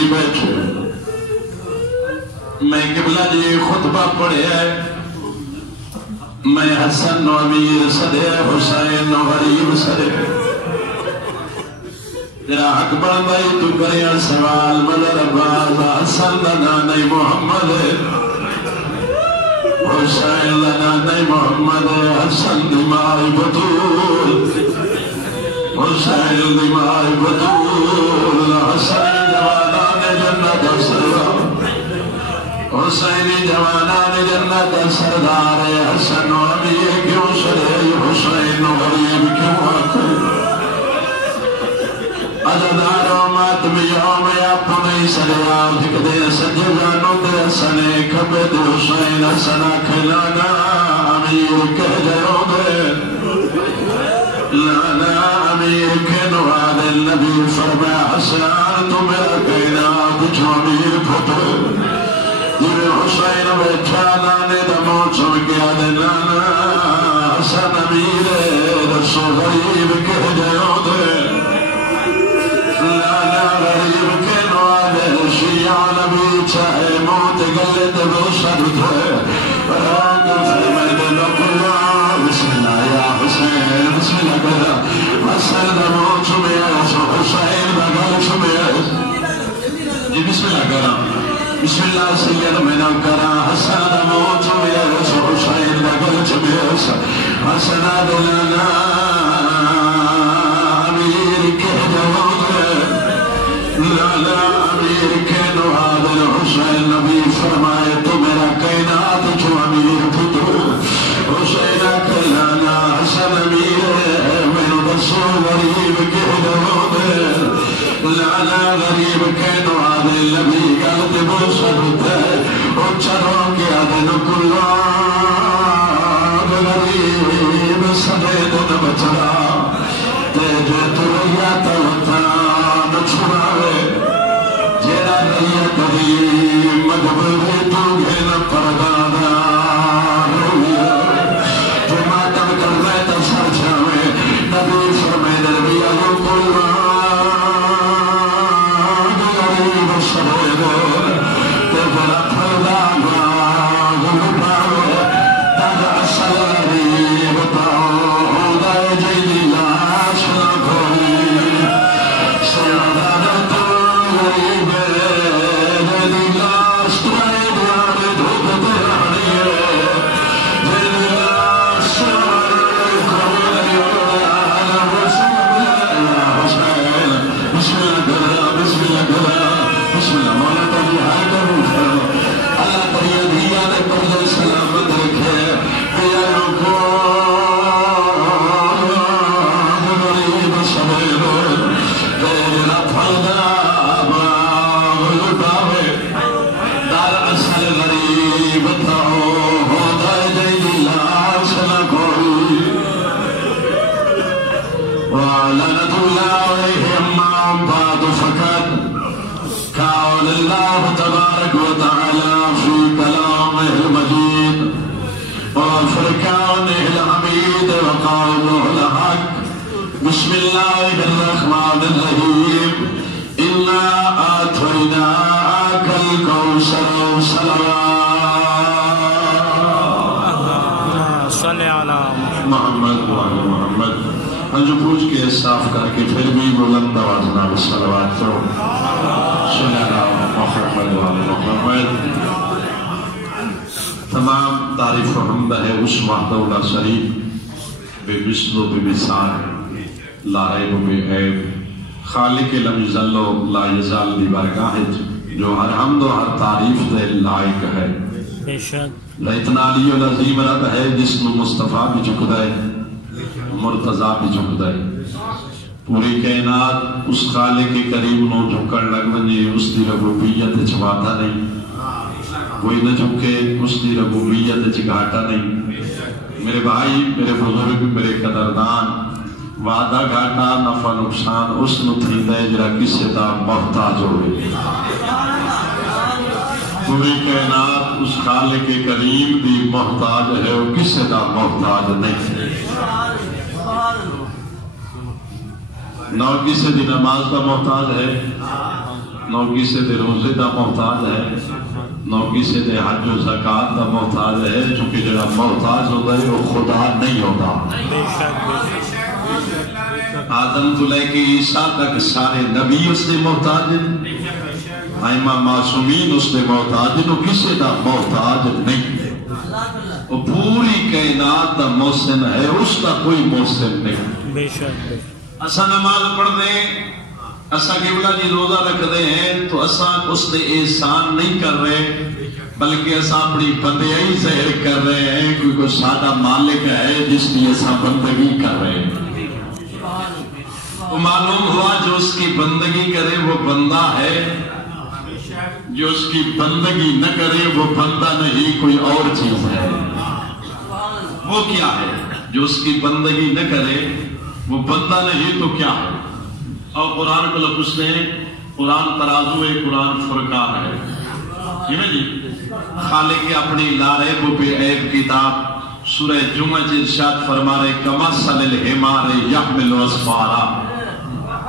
بھی بیٹھے میں قبلہ جی خطبہ پڑھے ہے میں حسن و امیر سدے حسین و غریب سدے تیرا حق بندائی تو کریا سوال مدر باز حسن لنانی محمد حسین لنانی محمد حسن دمائی بطول حسین دمائی بطول حسین جوانان جنت سردار حسینی جوانان جنت سردار حسن و امیر کیوں سرے حسین و غریب کیوں آکے عددار و ماتم یوم اپنی سریاب دکھتے سجدانوں دے حسنے کبد حسین حسنہ کھلانا امیر کہہ جاؤ دے لانا امیر کے نواد النبی فرمایا حسان تو میرا کائنات جو امیر پھٹو جب حسین بیٹھا لانے دمو چونکیا دے لانا حسن امیر رسو غریب کہہ جاؤ دے لانا غریب کے نواد شیعہ نبی چاہے موت گلت بشر تھے رانگ فرمائے دے لکھلا بسم اللہ یا حسین بسم اللہ کرا حسن دمو چمیس حسین بغل چمیس جی بسم اللہ کرا بسم اللہ سید میں نو کرا حسن دمو چمیس حسین بغل چمیس حسن دلانا امیر کہہ جاؤ لالا امیر کے نواد حسین نبی فرمائے تو میرا کائنات جو امیر پتر حسین کلانا حسن امیر میں رسو غریب کے دے لالا غریب کے نواد نبی گلت بو سرتے اچھروں کی عدن کلا غریب سدید نبچرا تیجے تریا تلتا چھوڑاوے جیرا ریا کبھی مجبوری تو گھینا پردادا رویا جو ماتم کر رہے تا سر جاوے نبی فرمائے نبی آلو قرآن غریب سبید تیجرا پردادا غلطاوے تاج اصل غریب تاو دائے جیلی لاش لکھوئی بسم اللہ الرحمن الرحیم اِنَّا آتَيْنَاكَ الْكَوْثَرَ صلی علی محمد وعلی محمد جو پوچھ کے صاف کر کے پھر بھی بلند آواز نام صلوات کرو صلی علی محمد وعلی محمد تمام تعریف و حمد ہے اس وحدہ لا شریک بے مثل و بے مثال لا ریب و بے عیب خالق لم یزل و لا یزال دی بارگاہ جو ہر حمد و ہر تعریف دے لائق ہے اتنا علی و عظیم رب ہے جس نو مصطفیٰ بھی جھک دے مرتضیٰ بھی جھک دے پوری کائنات اس خالق کریم نو جھکڑ لگ بنجے اس دی ربوبیت چھواتا نہیں کوئی نہ جھکے اس دی ربوبیت چھگاٹا نہیں میرے بھائی میرے بزرگ میرے قدردان وعدہ گھاٹا نفع نقصان اس نو تھی دے جرا کسے دا محتاج ہوئے پوری کائنات اس خالق کریم دی محتاج ہے وہ کسے دا محتاج نہیں نہ کسے دی نماز دا محتاج ہے نو کسی دے روزے دا محتاج ہے، نو کسی دے حج و زکات دا محتاج ہے، چونکہ جڑا محتاج ہوتا ہے وہ خدا نہیں ہوتا۔ آدم تو لے کے عیسیٰ تک سارے نبی اس دے محتاج ہیں، ائمہ معصومین اس دے محتاج ہیں، وہ کسی دا محتاج نہیں ہے، وہ پوری کائنات دا محسن ہے، اس دا کوئی محسن نہیں۔ اسا نماز پڑھ دیں، اسا قبلہ جی روزہ رکھ دے ہیں تو اسا اس دے احسان نہیں کر رہے، بلکہ اسا اپنی بندیائی ظاہر کر رہے ہیں، کیونکہ سادہ مالک ہے جس کی اسا بندگی کر رہے ہیں۔ وہ معلوم ہوا جو اس کی بندگی کرے وہ بندہ ہے، جو اس کی بندگی نہ کرے وہ بندہ نہیں، کوئی اور چیز ہے۔ وہ کیا ہے؟ جو اس کی بندگی نہ کرے وہ بندہ نہیں تو کیا ہے؟ اور قرآن کو لفظ نے، قرآن ترازو ہے، قرآن فرقان ہے، یہ نا جی۔ خالق اپنی لا ریب و بے عیب کتاب سورہ جمعہ ارشاد فرما رہے کمثل الحمار یحمل اسفارا،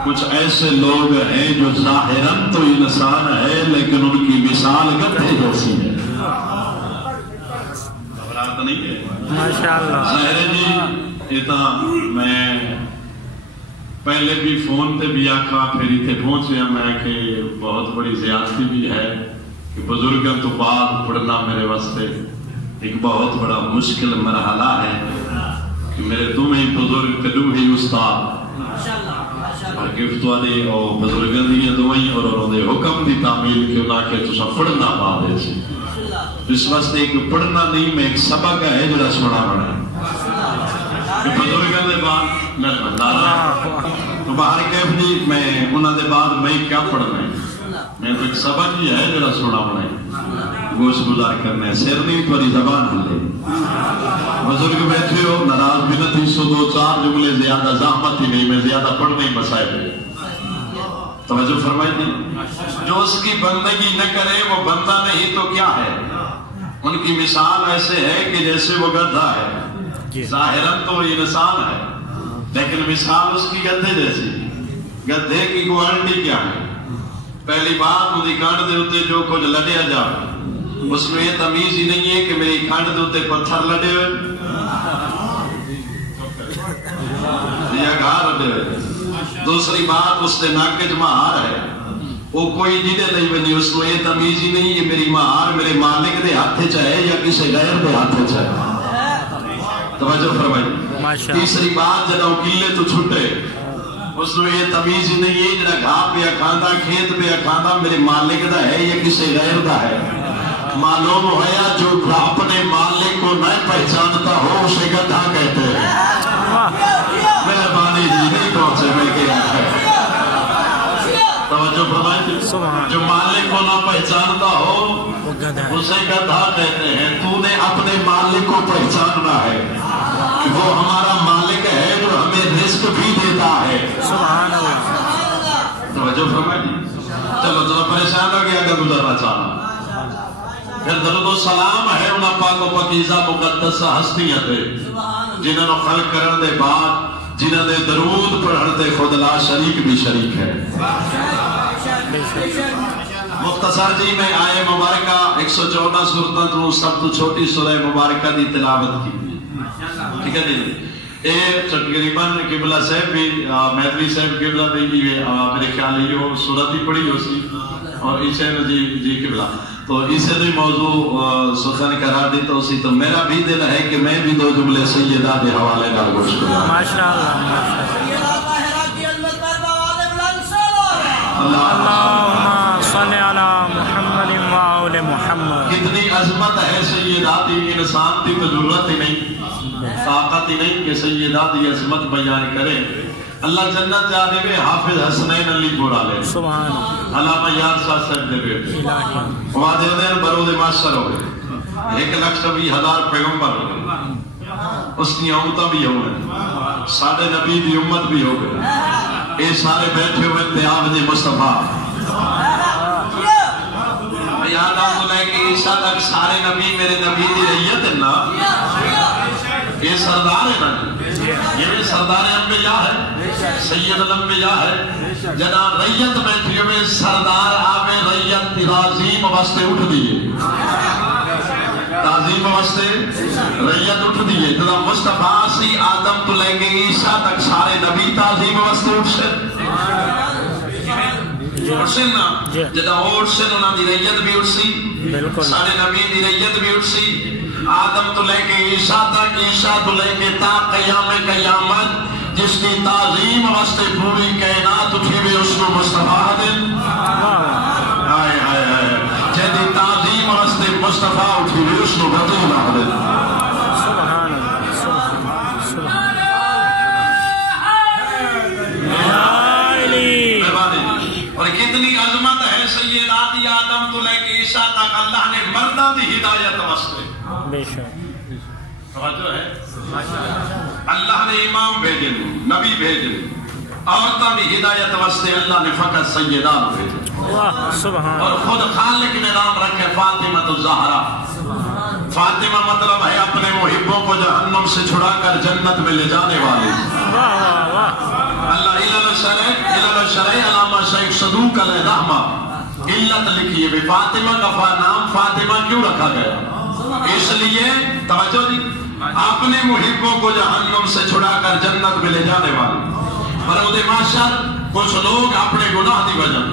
کچھ ایسے لوگ ہیں جو ظاہراً تو انسان ہے لیکن ان کی مثال گدھے جیسی ہے۔ خبرات نہیں ہے ماشاءاللہ ظاہر جی، اتنا میں پہلے بھی فون تے بھی آکھا پھر اتنے پہنچے میں کہ بہت بڑی زیادتی بھی ہے کہ بزرگوں تو بعد پڑھنا میرے واسطے ایک بہت بڑا مشکل مرحلہ ہے کہ میرے تم ہی بزرگ کدو ہی استاد اور گفتوا دے اور بزرگوں دی دعائیں اور انہوں نے حکم دی تعمیل کیوں نہ کہ تسا پڑھنا پا دے سی، اس واسطے ایک پڑھنا نہیں میں ایک سبق ہے جڑا سنا بڑا بزرگوں دے بعد تو باہر کیف جی میں انہوں دے بعد میں کیا پڑھنا ہے، میں تو ایک سبق ہی ہے جڑا سنا بڑا ہے، گوشت گزار کرنا ہے، سر نہیں توری زبان ہلے۔ بزرگ بیٹھے ہو ناراض بھی نہ تھی، سو دو چار جملے زیادہ زحمت ہی نہیں، میں زیادہ پڑھ نہیں مسائل توجہ فرمائی تھی۔ جو اس کی بندگی نہ کرے وہ بندہ نہیں تو کیا ہے؟ ان کی مثال ایسے ہے کہ جیسے وہ گدھا ہے، ظاہراً تو یہ انسان ہے لیکن مثال اس کی گدھے جیسی۔ گدھے کی کوالٹی کیا ہے؟ پہلی بات مجھے کانڈ دے ہوتے جو کچھ لڑیا جا، اس میں یہ تمیز ہی نہیں ہے کہ میری کھانڈ دے ہوتے پتھر لڑے ہوئے یا گھار لڑے ہوئے۔ دوسری بات اس نے ناکج مہار ہے، وہ کوئی جیدے نہیں بنی، اس میں یہ تمیز ہی نہیں ہے میری مہار میرے مالک دے ہاتھے چاہے یا کسی غیر دے ہاتھے چاہے۔ توجہ فرمائی۔ تیسری بات جنہوں کلے تو چھٹے، اس میں یہ تمیز ہی نہیں ہے جنہوں گھا پہ اکھاندہ کھیت پہ اکھاندہ میرے مالک دا ہے یا کسی غیر دا ہے۔ معلوم ہویا جو اپنے مالک کو نہ پہچانتا ہو اسے گدھا کہتے ہیں۔ مہربانی جی نہیں پہنچے میں کیا ہے، توجہ فرمائیں، جو مالک کو نہ پہچانتا ہو اسے گدھا کہتے ہیں۔ تو نے اپنے مالک کو پہچاننا ہے کہ وہ ہمارا مالک ہے جو ہمیں رزق بھی دیتا ہے۔ سبحان اللہ، توجہ فرمائیں۔ چلو ذرا پریشان ہو گیا کہ گزرنا چاہنا، پھر درود و سلام ہے انہاں پاک و پاکیزہ مقدس ہستیاں دے جنہوں نے خلق کرن دے بعد جنہوں نے درود پڑھن دے خود لا شریک بھی شریک ہے۔ مختصر جی میں آئے مبارکہ 114 سورتاں تو سب تو چھوٹی سورہ مبارکہ دی تلاوت کی، ٹھیک ہے جی۔ یہ تقریباً قبلہ صاحب بھی مہدوی صاحب قبلہ بھی میرے خیال یہ سورت ہی پڑھی ہو سی اور اسے جی قبلہ تو اسے بھی موضوع سخن قرار دیتا اسی، تو میرا بھی دل ہے کہ میں بھی دو جملے سیدہ دے حوالے نہ گوش کروں۔ ماشاءاللہ اللہم صلی علی محمد و آل محمد۔ کتنی عظمت ہے سیدات، انسان کی تو ضرورت ہی نہیں، طاقت ہی نہیں کہ سیدات یہ عظمت بیان کرے۔ اللہ جنت جانے میں حافظ حسنین علی پورا لے، علامہ یار صاحب صاحب دے بیٹے وعدے دین برود معاشر ہو گئے، 1,20,000 پیغمبر ہو گئے، اس کی امتہ بھی ہو گئے، سادے نبی دی امت بھی ہو گئے، یہ سارے بیٹھے ہوئے تیاب دی مصطفیٰ یاد آپ لے کہ عیسیٰ تک سارے نبی میرے نبی دی رہیت ہے نا، یہ سردار ہے نا، یہ سردار انبیاء ہے، سید الانبیاء ہے. جنا ریت میں تھیوے سردار آوے ریت تعظیم واسطے اٹھ دیئے، تعظیم واسطے ریت اٹھ دیئے. جنا مصطفیٰ سی آدم تو لے کے عیسیٰ تک سارے نبی تعظیم واسطے اٹھ سے اٹھسن نا. جنا اٹھسن انہاں دی ریت بھی اٹھ سی، سارے نبی دی ریت بھی اٹھ سی. آدم تو لے کے عیسیٰ تک، عیسیٰ تو لے کے تا قیام قیامت، جس کی تعظیم واسطے پوری کائنات اٹھی ہوئی اس کو مصطفیٰ دن. آئے آئے آئے جیدی تعظیم واسطے مصطفیٰ اٹھی ہوئی اس کو بطول دن. سبحان اللہ، سبحان اللہ. اور کتنی عظمت ہے سید آدی آدم تو لے کے عیسیٰ تک اللہ نے مردہ دی ہدایت واسطے. بے شک توجہ ہے. اللہ نے امام بھیجے، نبی بھیجے، عورتوں کی ہدایت واسطے اللہ نے فقط سیدان بھیجے. اور خود خالق نے نام رکھے فاطمہ الزہرا. فاطمہ مطلب ہے اپنے محبوں کو جہنم سے چھڑا کر جنت میں لے جانے والی. اللہ علل شرع علامہ شیخ صدوق علیہ رحمہ علت لکھی ہے. فاطمہ کا نام فاطمہ کیوں رکھا گیا؟ اس لیے توجہ دی اپنے محبوں کو جہنم سے چھڑا کر جنت میں لے جانے والی. فرود معاشر کچھ لوگ اپنے گناہ دی وجہ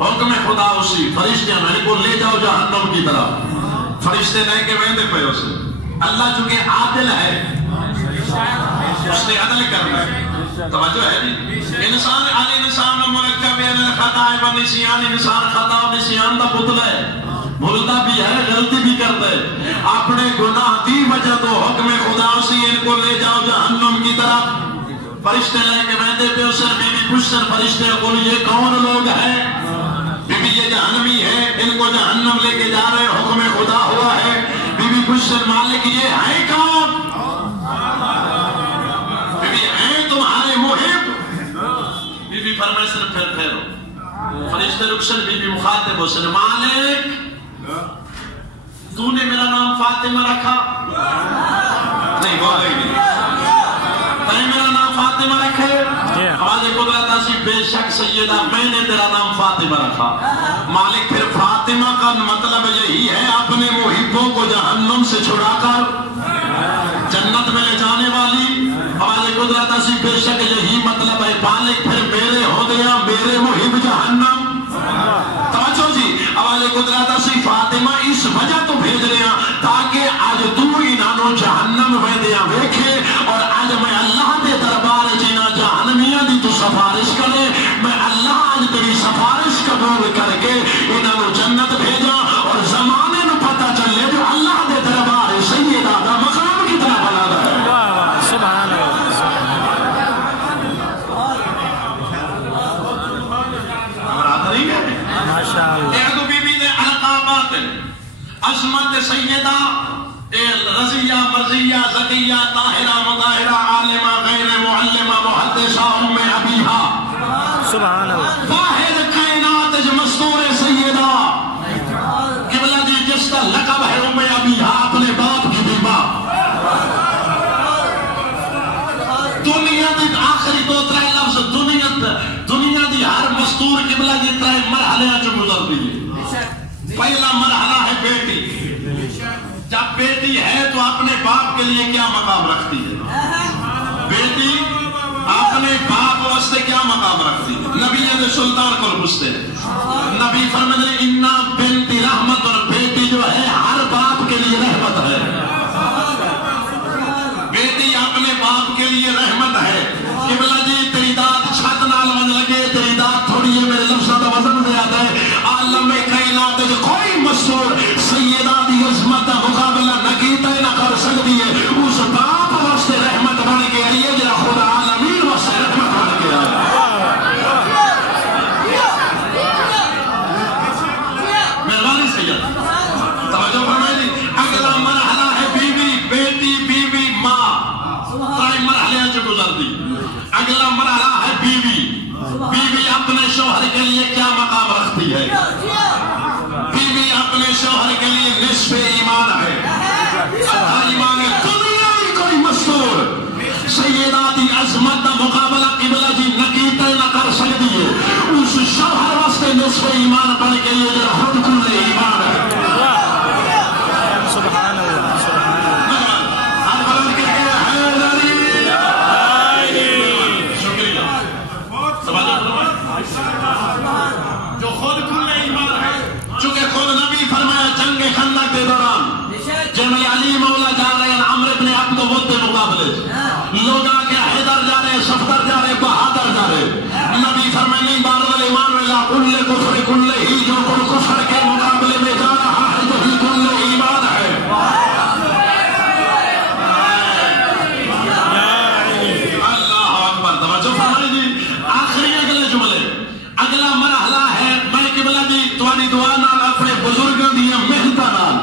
حکم خدا اسی فرشتے میں کو لے جاؤ جہنم کی طرف، فرشتے لے کے ویندے پہ اسے. اللہ چونکہ عادل ہے اس نے عدل کرنا ہے. توجہ ہے جی. انسان الانسان مرکب بین الخطا والنسیان. انسان خطا و نسیان دا پتلا ہے، بھولتا بھی ہے، غلطی بھی کرتا ہے. اپنے گناہ دی وجہ تو حکم خدا سے ان کو لے جاؤ جہنم کی طرف. فرشتے لے کے ویندے پہ اسر بی بی پوچھتے فرشتے کو یہ کون لوگ ہیں؟ بی بی یہ جہنمی ہے، ان کو جہنم لے کے جا رہے، حکم خدا ہوا ہے. بی بی پوچھتے مالک یہ ہے کون؟ بی بی ہیں تمہارے محب. بی بی فرمائے صرف پھر پھیرو. فرشتے رکشن بی بی مخاطب حسن مالک تو نے میرا نام فاطمہ رکھا؟ نہیں بولے نہیں. تینے میرا نام فاطمہ رکھے؟ آواز قدرت ایسی بے شک سیدہ میں نے تیرا نام فاطمہ رکھا. مالک پھر فاطمہ کا مطلب یہی ہے اپنے محبوں کو جہنم سے چھڑا کر جنت میں لے جانے والی. آواز قدرت ایسی بے شک یہی مطلب ہے. مالک پھر میرے ہو گیا میرے محب جہنم. توجہ جی. آواز قدرت ایسی فاطمہ اس وجہ تو بھیج رہے ہیں تاکہ آج تو انہوں جہنم میں دیا ویکھے اور آج میں اللہ دے دربار جینا جہنمیاں دی تو سفارش کرے. میں اللہ آج تیری سفارش قبول کر کے انہوں جنت بھیجا اور زمانے میں پتہ چلے جو اللہ دے دربار سیدہ دا مقام کتنا بلند ہے. سبحان اللہ. ایک بی بی نے القابات عظمت سیدہ رضیہ مرضیہ زکیہ طاہرہ مطاہرہ عالمہ غیر معلمہ محدثہ ام ابیہا. سبحان اللہ. واحد کائنات مستور سیدہ قبلہ جی جس کا لقب ہے ام ابیہا اپنے باپ کی بھی ماں. دنیا دی آخری دو ترے لفظ دنیا دی ہر مستور قبلہ جی ترے مرحلے جو گزر دی ہے. پہلا مرحلہ ہے بیٹی. جب بیٹی ہے تو اپنے باپ کے لیے کیا مقام رکھتی ہے؟ بیٹی اپنے باپ واسطے کیا مقام رکھتی ہے؟ نبی علیہ سلطان کو پوچھتے ہیں. نبی فرماتے ہیں انا بنتی رحمت. اور بیٹی جو ہے ہر باپ کے لیے رحمت ہے. بیٹی اپنے باپ کے لیے رحمت ہے. قبلہ جی تیری داد چھت نال ون لگے، تیری داد تھوڑی ہے میرے لفظوں کا وزن زیادہ ہے. عالم کائنات جو کوئی مستور سیدہ دی عظمت کا مقابلہ نہ کیتا نہ کر سکتی ہے. اس باپ واسطے رحمت بن کے آئی ہے جہاں خدا عالمین واسطے رحمت بن کے آئی ہے. مہربانی سید توجہ فرمائے جی. اگلا مرحلہ ہے بیوی بیٹی بیوی ماں. ترے مرحلے جو گزر دی. اگلا مرحلہ ہے بیوی. بیوی اپنے شوہر کے لیے کیا مقام رکھتی ہے؟ بیوی اپنے شوہر کے لیے نصف ایمان ہے. ایمان ہے. دنیا کی کوئی مستور سید عظمت کا مقابلہ قبلہ جی نکیتے نہ کر سکتی ہے اس شوہر واسطے نصف ایمان بن کے لیے جو خود کل ایمان ہے سبحان اللہ سبحان اللہ ہر بلند کے حیدری شکریہ جو خود کل ایمان ہے چونکہ خود نبی فرمایا جنگ خندق کے دوران جنرل علی مولا جا رہے ہیں عمرو بن عبد ود کے مقابلے لوگ آگے حیدر جا رہے ہیں صفدر جا رہے ہیں بہادر جا رہے ہیں نبی فرمائے نہیں بارد الایمان ولا کل کفر کل ہی جو کل کفر کے مقابلے میں جا رہا ہے جو ہی کل ایمان ہے اللہ اکبر توجہ فرمائیں جی آخری اگلے جملے اگلا مرحلہ ہے میں قبلہ جی تمہاری دعا نال اپنے بزرگوں دیا محنت نال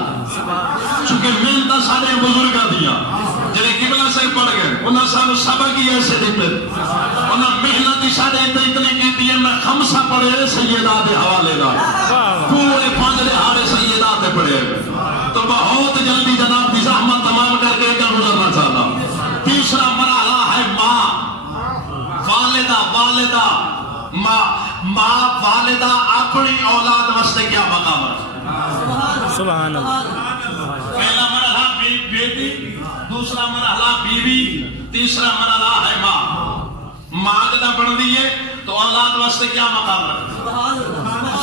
چونکہ محنت سارے بزرگوں دیا جنہیں قبلہ سے پڑھ گئے انہاں سانو سبق ہی ایسے دیتے انہاں محنت ہی سارے اتنے کی ہے میں خمسہ پڑھے سیدات حوالے دا پورے 5 دہاڑے سیدات پڑھے تو بہت جلدی جناب کی زحمت تمام کر کے گزرنا چاہتا تیسرا مرحلہ ہے ماں والدہ اپنی اولاد واسطے کیا مقام ہے سبحان اللہ پہلا مرحلہ بیٹی دوسرا مرحلہ بیوی تیسرا مرحلہ ہے ماں جدہ بڑھ دیئے تو اولاد واسطے کیا مقام ہے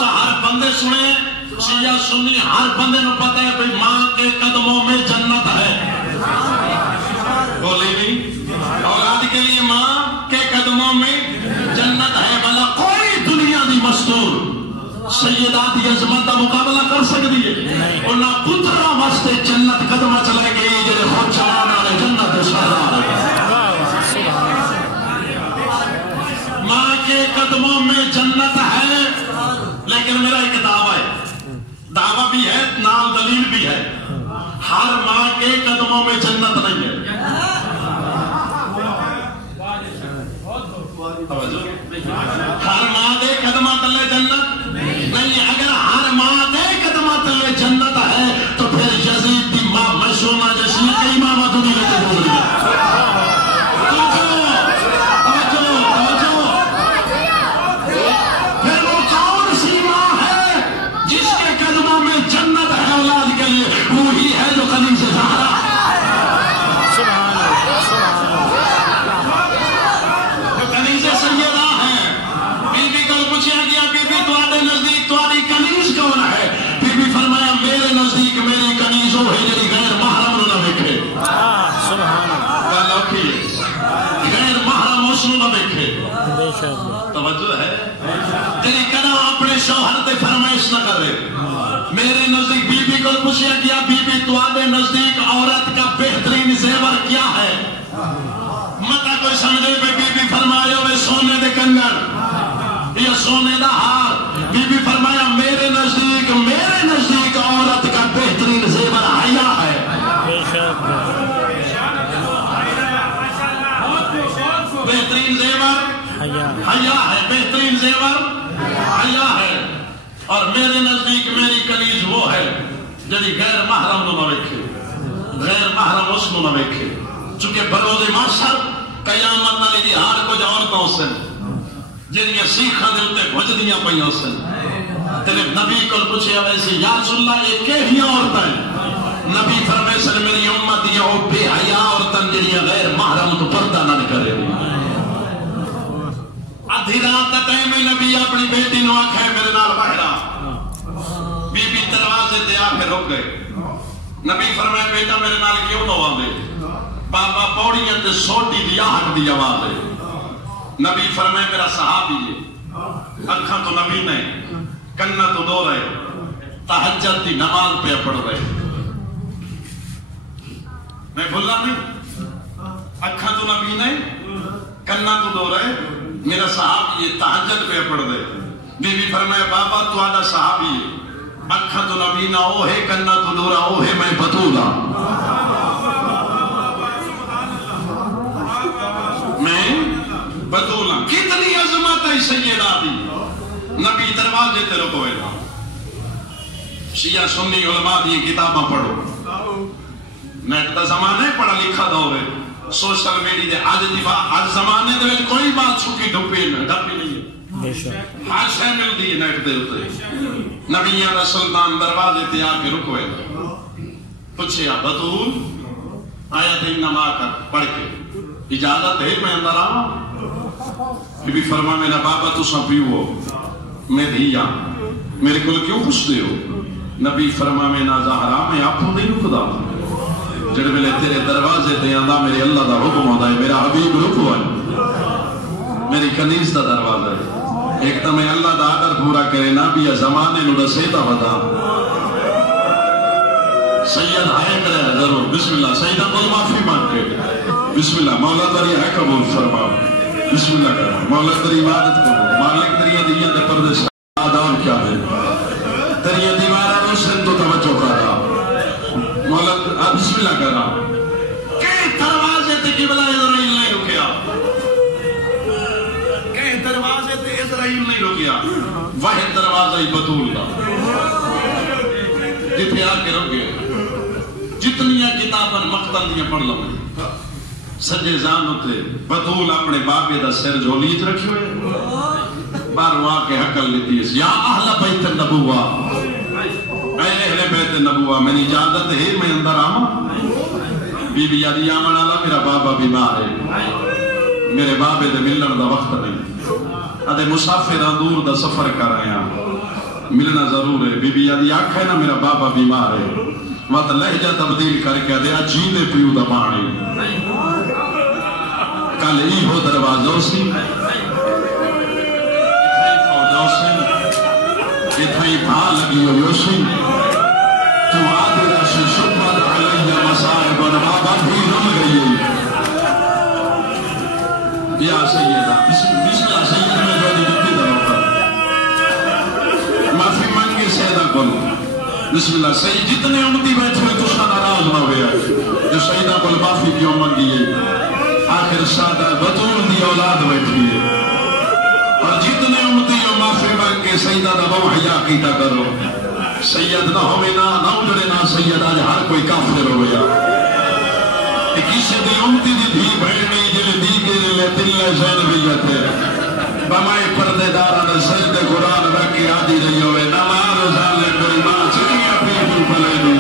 ہر بندے سنے شیعہ سنی ہر بندے نو پتہ ہے کہ ماں کے قدموں میں جنت ہے بولی نہیں اولاد کے لیے ماں کے قدموں میں جنت ہے بلا کوئی دنیا دی مستور سیدات عظمت کا مقابلہ کر سکتی ہے انہاں پترہ واسطے جنت قدمہ چلے گئی جنہیں خود چلانا ہے جنت شہدار ماں کے قدموں میں جنت ہے لیکن میرا ایک دعویٰ ہے دعویٰ بھی ہے نال دلیل بھی ہے ہر ماں کے قدموں میں جنت نہیں ہے ہر ماں دے قدمہ تلے جنت نہیں اگر ہر ماں دے قدمہ تلے جنت ہے تو پھر یزید دی ماں مشرومہ جیسی کئی ماں دنیا میں بول گیا پھر وہ کون سی ماں ہے جس کے قدموں میں جنت ہے اولاد کے لیے وہی ہے جو قدیم سے زہرا سبحان اللہ سبحان اللہ جو قدیم سے سیدہ ہے بی بی کو پوچھا گیا بی بی تمہارے نزدیک تمہاری کنیز کون ہے بی بی فرمایا میرے نزدیک میری کنیز وہ ہے جنہی غیر محرم نہ دیکھے سبحان اللہ غیر محرم اس نہ دیکھے بے شک توجہ ہے جنہی کنا اپنے شوہر تے فرمائش نہ کرے میرے نزدیک بی بی کو پوچھا گیا بی بی تمہارے نزدیک عورت کا بہترین زیور کیا ہے متا کوئی سمجھے بی بی فرمایا وہ سونے دے کنگن یا سونے دا ہار بی بی فرمایا میرے نزدیک عورت کا بہترین زیور حیا ہے بے شک بہترین زیور حیا ہے بہترین زیور حیا ہے اور میرے نزدیک میری کنیز وہ ہے جنہی غیر محرم نہ ویکھے غیر محرم اس نہ ویکھے چونکہ بروز محشر قیامت نہ لیدی ہار کچھ عورتوں سے جنہیں سیکھا دے اتے بھجدیاں پہیوں سے تیرے نبی کو پوچھے ویسے یا رسول اللہ یہ کیہیاں عورتیں نبی فرمائے سر میری امت یہ او بے حیا عورتیں جنہیں غیر محرم تو پردہ نہ کرے آدھی رات کا ٹائم میں نبی اپنی بیٹی نو آکھے میرے نال باہرا بی بی دروازے تے آ کے رک گئے نبی فرمائے بیٹا میرے نال کیوں نہ آوے بابا پوڑیاں تے سوٹی دی آہٹ دی آواز ہے نبی فرمائے میرا صحابی ہے اکھاں تو نبی نہیں کنہ تو دو رہے تہجد دی نماز پہ پڑھ رہے میں بھولا نہیں اکھاں تو نبی نہیں کنہ تو دو رہے میرا صحابی یہ تہجد پہ پڑھ رہے بی بی فرمائے بابا تو آدھا صحابی ہے اکھاں تو نبی نہ او ہے کنہ تو دو رہا او ہے میں بطولہ میں بطولہ کتنی عظمت ہے سیدہ دی نبی دروازے تے رکھوئے شیعہ سنی علماء دی کتاباں پڑھو نیٹ دا زمانہ ہے پڑھا لکھا دور ہے سوشل میڈیا دے آج زمانے دے کوئی بات چھکی ڈھپی نہیں ہے، ہر شے ملتی ہے نیٹ دے ہوتے نبیان دا سلطان دروازے تے آ کے رکوے پوچھے بطول آیت انما کر پڑھ کے اجازت ہے میں اندر آؤں؟ بی بی فرما میرا بابا تو سا پیو ہو میں دھیا میرے کل کیوں خوش دے ہو؟ نبی فرما میں نازا حرام ہے آپ ہوں نہیں رکھدا جڑ ملے تیرے دروازے تے آندا میرے اللہ دا حکم ہوتا ہے میرا حبیب رکو ہے میری کنیز دا دروازہ ہے ایک تو میں اللہ دا آگر پورا کرے نا بھی زمانے نو رسیتا بتا سید آئے کرے ضرور بسم اللہ سیدہ قل معافی مانگ کے بسم اللہ مولا تری ہے قبول فرما بسم اللہ کرا مولا تری عبادت کرو مالک تری دیئے دے پردے آداب کیا ہے تری دیوارہ روشن تو توجہ کرا مولا بسم اللہ کرا کہ دروازے تے قبلہ اسرائیل نہیں رکیا کہ دروازے تے اسرائیل نہیں رکیا واحد دروازہ ہی بطول دا جتے آ کے رکے جتنی کتاباں مقتل دیا پڑھ لو سجے زان ہوتے بطول اپنے بابے دا سر جھولیت رکھی ہوئے بارواں کے حقل لیتی ہے یا اہل بیت النبوہ اے اہل بیت النبوہ میں نے اجازت ہے میں اندر آما بی بی یادی آمن اللہ میرا بابا بیمار ہے میرے بابے دے ملن دا وقت نہیں ادھے مسافر دور دا سفر کر رہے ہیں ملنا ضرور ہے بی بی یادی آنکھ ہے نا میرا بابا بیمار ہے وقت لہجہ تبدیل کر کے دیا جینے پیو دا پانی کل ای ہو دروازوں سی اتھائی بھا لگی ہو یوسی تو آدھرہ سے شبت علیہ مسائب و بابا بھی رم گئی یا سیدہ بسم اللہ سیدہ میں جو دیتی دروکا معافی مانگی سیدہ کن بسم اللہ سید جتنے امتی بیٹھ ہوئے تو شاہ ناراض نہ ہویا جو سیدہ کل معافی کیوں مانگی ہے آخر سادہ بطول دی اولاد بیٹھی ہے اور جتنے امتی جو معافی مانگ کے سیدہ دا بوحیہ کیتا کرو سید نہ ہوئے نہ اجڑے نہ سید آج ہر کوئی کافر ہویا کسی دی امتی دی دھی بھیڑنی جلے دی کے لئے تلے زینبیت ہے بمائے پردے داران سجد قرآن رکھے آدھی رہی ہوئے نمار زالے کوئی ماں چکیاں پیپل پلے دی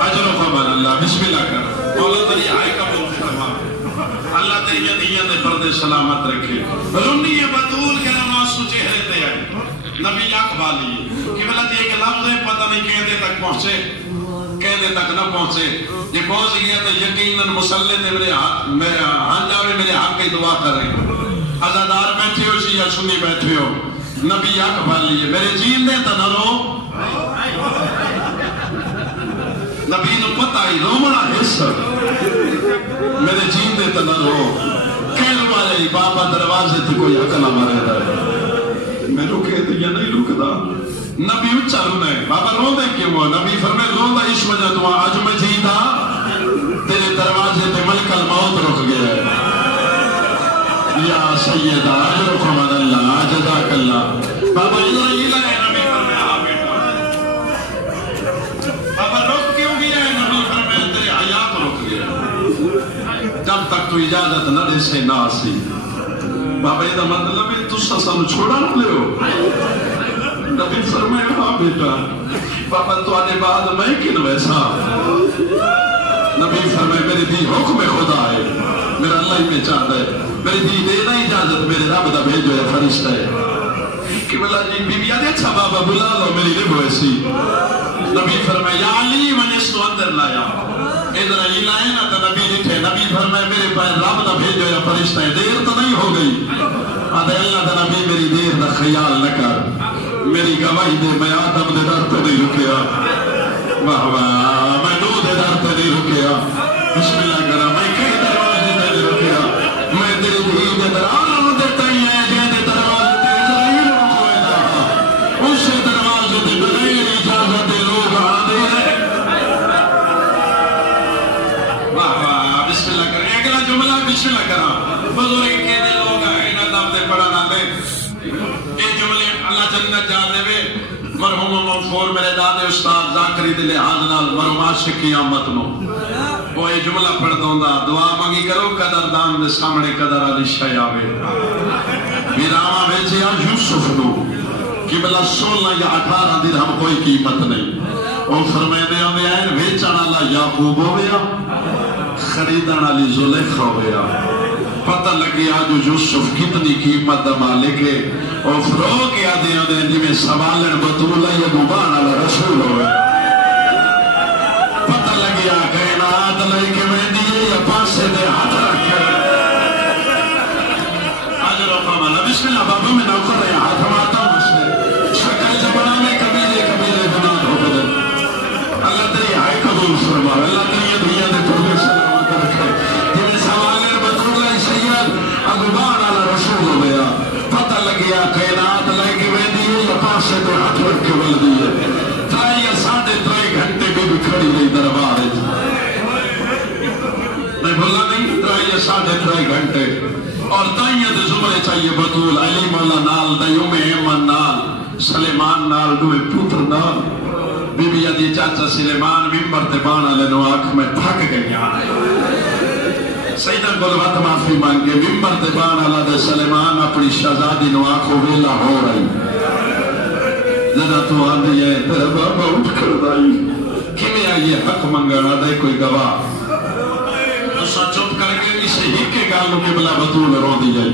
عجر و فبر اللہ بسم اللہ کر مولا تری آئے قبول فرما اللہ تری یدیاں دے پردے سلامت رکھے رنی بطول کے نماسو چہرے تے آئے نبی اقبالی کہ بلد یہ کہ لفظ پتہ نہیں کہنے تک پہنچے کہنے تک نہ پہنچے یہ پہنچ گیا تو یقیناً مسلح نے میرے ہنجاوے میرے حق کی دعا کر رہے ہیں عزادار بیٹھے ہو یا سنی بیٹھے ہو نبی اقبال لیے میرے جین دے تا نہ رو نبی نو پتہ ہی رومنا حصہ میرے جین دے تا نہ رو کہل والے بابا دروازے تھی کوئی حقل ہمارے دائے میں رکے تو یا نہیں رکتا نبی اچھا رونا ہے بابا رو دے کیوں ہوا نبی فرمائے رو دا اس وجہ تو آج میں جیتا تیرے دروازے تے ملک الموت رکھ گیا ہے یا سیدہ عجر فرمان اللہ عجزاک اللہ بابا اسرائیل ہے نبی فرمائے آ بیٹا بابا رک کیوں گیا ہے نبی فرمائے تیرے حیات رکھ گیا جب تک تو اجازت نہ دے سے نہ سی بابا یہ دا مطلب ہے تو سسن چھوڑا نہ لے ہو نبی فرمائے ہاں بیٹا بابا تو آنے بعد میں کن ویسا نبی فرمائے میری دی حکم خدا ہے میرا اللہ ہی میں چاہتا ہے میری دی دینا اجازت میرے رب دا بھیجو ہے فرشتہ ہے کہ بلا جی بی بی آدھے اچھا بابا بلا لو میری رب ویسی نبی فرمائے یا علی من اس تو اندر لایا ادھر علی لائے نا تو نبی لکھے نبی فرمائے میرے پاس رب دا بھیجو ہے فرشتہ ہے دیر تو نہیں ہو گئی آدھے اللہ دا نبی میری دیر دا خیال نہ کر میری گواہی دے میں آدم دے در تو نہیں رکیا واہ واہ میں نو دے در تو نہیں رکیا بسم اللہ کرا میں کئی دروازے دے نہیں رکیا میں تیری دھی دے در آرام دیتا ہی ہے جے دے دروازے دے اسرائیل رکھوئے دا اسے دروازے دے بغیر اجازت دے لوگ آدھے ہیں واہ واہ بسم اللہ کرا اگلا جملہ بسم اللہ کرا بزرگ کے دے لوگ آئے نا نام دے پڑھا نہ دے یہ جملے اللہ جنت جانے میں مرحوم مغفور میرے دادے استاد ذاکری دے لحاظ نال مرحوم عاشق قیامت نو وہ یہ جملہ پڑھ دوں دا دعا مانگی کرو قدردان دے سامنے قدر علی شاہ آوے بیراما بیچے آج یوسف نو قبلہ 16 یا 18 درہم کوئی قیمت نہیں وہ فرمائے دے آنے آئین ویچان اللہ یعقوب ہویا خریدان علی زلیخ ہویا پتہ لگی آجو یوسف کتنی قیمت دا مالک ہے اور فروغ کیا دے آنے جی میں سوالن بطولہ یا گبان علی رسول ہویا پتہ لگی آگئے نات لئی کے میں دیئے یا پاسے دے ہاتھ رکھے آج رفا مالا بسم اللہ بابا میں نوکر رہے ہاتھ ماتا ہوں اس نے شکل زبانہ میں کبیلے بنا دھو دے اللہ تری آئے قبول فرما اللہ تری دنیا دے پردے سلامت رکھے جنہیں سوالر بطولہ سید اگبان علی رسول ہو گیا پتہ لگیا قینات لے کے میں دیئے یا پاسے دے ہاتھ رکھے بل دیئے ترائی یا 3.5 گھنٹے بھی بکھڑی رہی دربار ہے میں بھلا نہیں ترائی یا 3.5 گھنٹے اور تائیت زمرے چاہیے بطول علی مولا نال دیوم ایمن نال سلیمان نال دوئے پوتر نال بی بی عدی چاچا سلیمان ممبر تبانا لنو آنکھ میں تھک گئی سیدہ گلوات معافی مانگے ممبر تبانا لدے سلیمان اپنی شہزادی نو آنکھوں ویلا ہو رہی جدہ تو آندھی ہے تیرا بابا اٹھ کر دائی کمی آئیے حق منگانا دے کوئی گواہ سا چپ کر کے اسے ہی کے گالوں کے بلا بطول رو دی جائے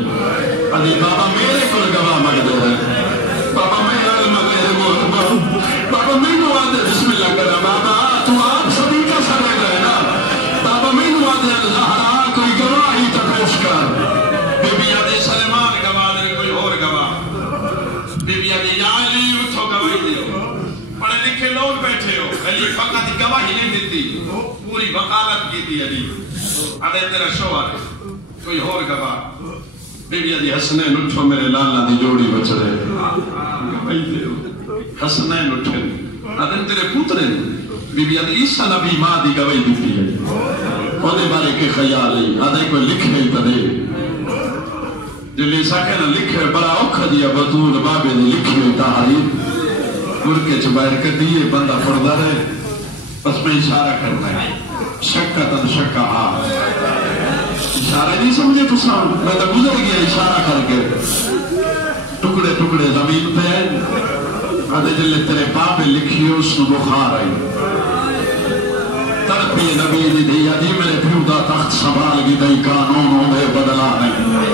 ادھی بابا میرے کو گواہ مگ دے رہے بابا میرے علم دے رہے بابا میں نو آدھے بسم اللہ کرنا بابا تو آپ سبھی کا سر رہ گئے نا بابا میں نو آدھے زہرا کوئی گواہ ہی تپوش کر بی بی عدی سلیمان گواہ دے کوئی اور گواہ بی بی عدی یا علی اٹھو گواہی دیو پڑھے لکھے لوگ بیٹھے ہو علی فقط گواہی نہیں دیتی پوری وکالت کی تھی علی آدھے تیرا شوہر کوئی اور گواہ بی بی عدی حسنین اٹھو میرے لالا دی جوڑی بچ رہے حسنین اٹھے آدھے تیرے پوترے بی بی عدی عیسیٰ نبی ماں دی گواہی دیتی ہے خودے بارے کے خیال ہے آدھے کوئی لکھے ہی تدے جلی ساکے نہ لکھے بڑا اوکھا دیا بطول بابے نے لکھے ہوئی تحریر گرکے چبائر کر دیئے بندہ پردہ رہے بس میں اشارہ کرنا ہے شکا تن شکا اشارہ نہیں سمجھے پسان میں تو گزر گیا اشارہ کر کے ٹکڑے ٹکڑے زمین پہ ہیں آدھے جلے تیرے پاپے لکھی ہو اس بخار آئی ترپی نبی دی دیا جی میرے پیودا تخت سنبھال گی دئی قانونوں میں بدلا نہیں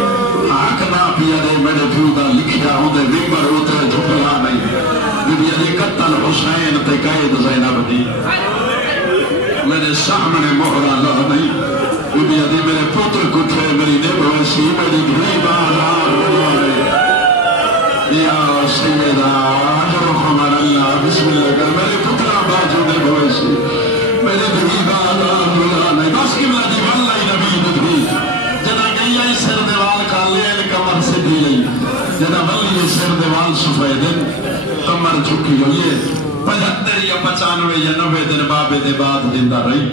آنکھ نہ پیا دے میرے پیودا لکھیا ہوں دے ومبر ہوتے جھپلا نہیں بی علی قتل حسین تے قید زینب دی میرے سامنے مہرہ لہ نہیں بی علی میرے پتر کٹھے میری نبویسی میری گھریبا رہے یا سیدہ عجر خمر اللہ بسم اللہ کر میرے پترہ باجو نبویسی میرے گھریبا رہے بس کی ملا دی واللہ نبی ندھی جنا گئی آئی سر دیوال کا لین کمر سے دی لئی جنا ولی سر دیوال سفیدن کمر چکی ہوئی 75 یا 95 یا 90 دن بابے دے بعد زندہ رہی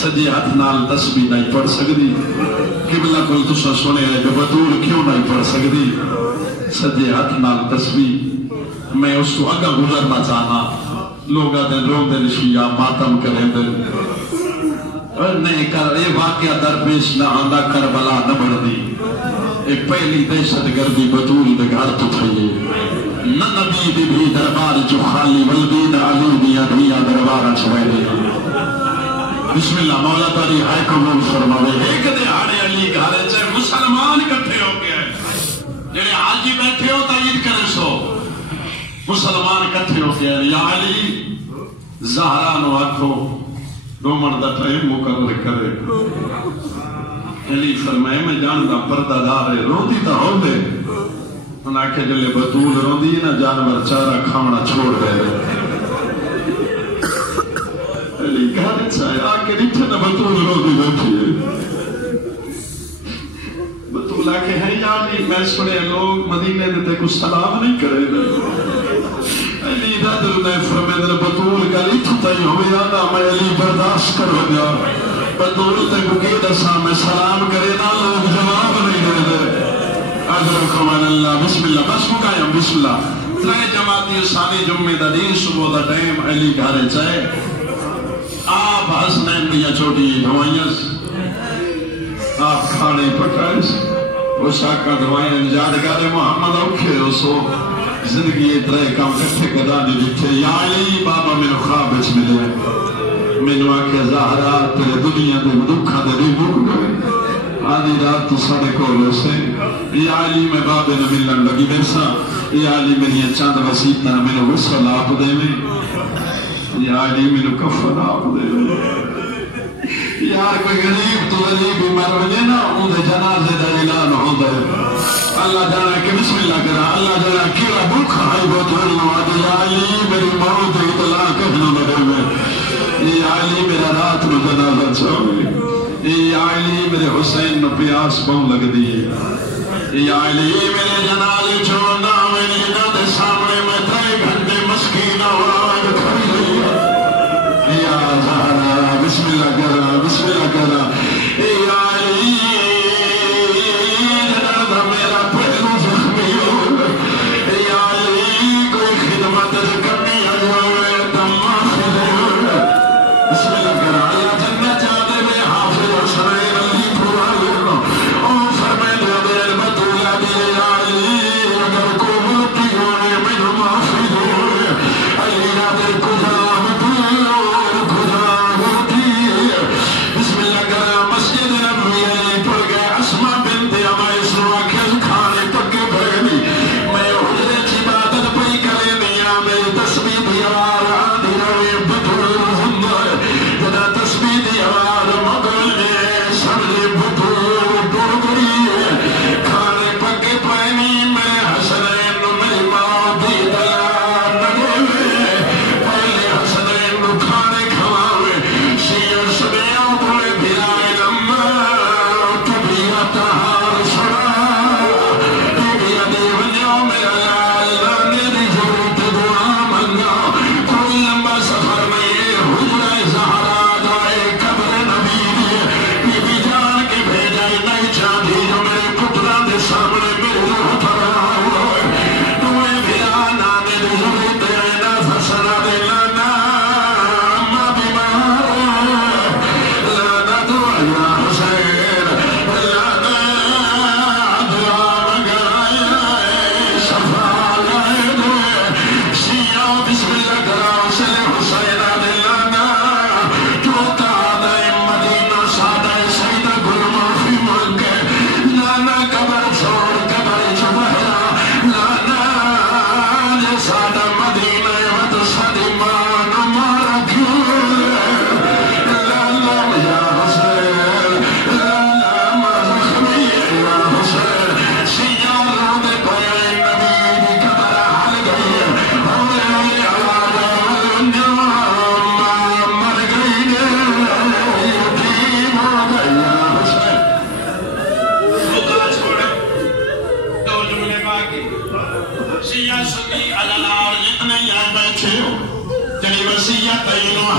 سجے ہاتھ نال تسبیح نہیں پڑھ سکتی قبلہ کل تسا سنے ہے جو بطول کیوں نہیں پڑھ سکتی سجے ہاتھ نال تسبیح میں اس کو اگا گزرنا چاہنا لوگا دن رو دن شیعہ ماتم کریں دن نہیں کر یہ واقعہ درپیش نہ آندہ کربلا نہ بڑھ دی ایک پہلی دہشت گردی بطول دے گھر تو تھئیے نہ نبی دی بھی دربار جو خالی ولدین علی دیا دیا دربار چھوئے دے بسم اللہ مولا تاری ہائے قبول فرماوے ایک دے آڑے علی گھارے چاہے مسلمان کٹھے ہو گئے جنہیں حاجی بیٹھے ہو تائید کرے سو مسلمان کٹھے ہو گئے یا علی زہرانو آکھو دو مردہ ٹائم مقرر کرے علی فرمائے میں جاندہ پردہ دارے روتی تا ہو دے انہاں کے جلے بطول رو دی نا جانور چارہ کھامنا چھوڑ دے علی کہنے چاہے آکے نیٹھے نا بطول رو دی بیٹھی ہے بطول آکے ہیں یعنی میں سنے لوگ مدینے دیتے کچھ سلام نہیں کرے علی دادر نے فرمائے دل بطول کا لیٹھو تائی ہوئے آنا میں علی برداشت کر ہو گیا بطول تے بکی دسا میں سلام کرے نا لوگ جواب نہیں دے دے اجرکم اللہ بسم اللہ بس مکایم بسم اللہ ترے جماعتی ثانی جمعہ دا دین صبح دا ٹائم علی گھارے چاہے آپ حسنین دیا چھوٹی دھوائیاں آپ کھانے پکائے وہ شاکہ دھوائیاں یادگار محمد اوکھے اسو زندگی اترے کام کٹھے کدا دی بٹھے یا علی بابا میں خواب اچ ملے میں آکھے زہرا تیرے دنیا دے دکھا دے ری بک گئے آدھی رات تو ساڑے کو لوسے یا علی میں بابے نے ملن لگی برسا یا علی میری چاند وسیطنا میں نے غسل آپ دے میں یا علی میں نے کفن آپ دے میں یار کوئی غریب تو غریب مر وجے نا اندھے جنازے دا اعلان ہو دے اللہ جانا کہ بسم اللہ کرا اللہ جانا کیڑا بھوک آئی بہت ورنو آدھے یا علی میری موت اطلاع کہنا بڑے میں یا علی میرا رات میں جنازہ چھوڑے یا علی میرے حسین نو پیاس بہن لگ دیئے یا علی میرے جنازے چھوڑنا میری جنازے سامنے میں 3 گھنٹے مسکین آواز کھڑی رہی یا زہرا بسم اللہ کرا بسم اللہ کرا یا علی جنازہ میرا پہلو زخمی ہو یا علی کوئی خدمت کرنی آجوے دم آخر ہو بسم اللہ کرا یا جنت جانے میں حافظ حسنین علی پرائی او فرمائے دیر بطولہ دی یا علی اگر کو ملتی ہوئے من معافی ہوئے علی نادر کجا مسجد نبوی علی پڑھ گئے اسما بنت عمائس واکھل کھانے پکے بھگنی میں حجرے کی باتت پئی کرے دیا میں تسبیح دیوار آدھی روی بطول زندر جدا تسبیح دیوار مگر میں سمجھے بطول ڈوڑ گئی کھانے پکے پائنی میں حسنین میری ماں دی دلا نگے میں پہلے حسنین کھانے کھواوے شیعہ سبیاں بھولے بھرائے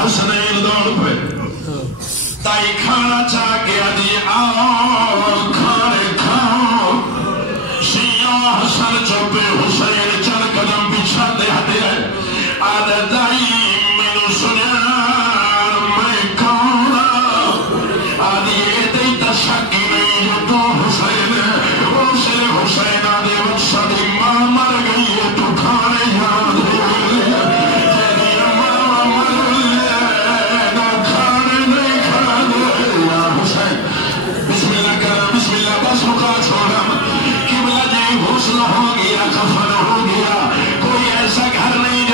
حسنین دوڑ پہ تائی کھانا چاہ گیا دی آؤ کھانے کھاؤ شیعہ حسن چوپے حسین چل قدم بچھا دے ہٹے آدھے دائی میں سنیا میں کون آدھے یہ دی تشکی نہیں جو تو حسین اسے حسین آدھے وقت ماں مر گئی ہے تو کھانے یاد ہو گیا کفن ہو گیا کوئی ایسا گھر نہیں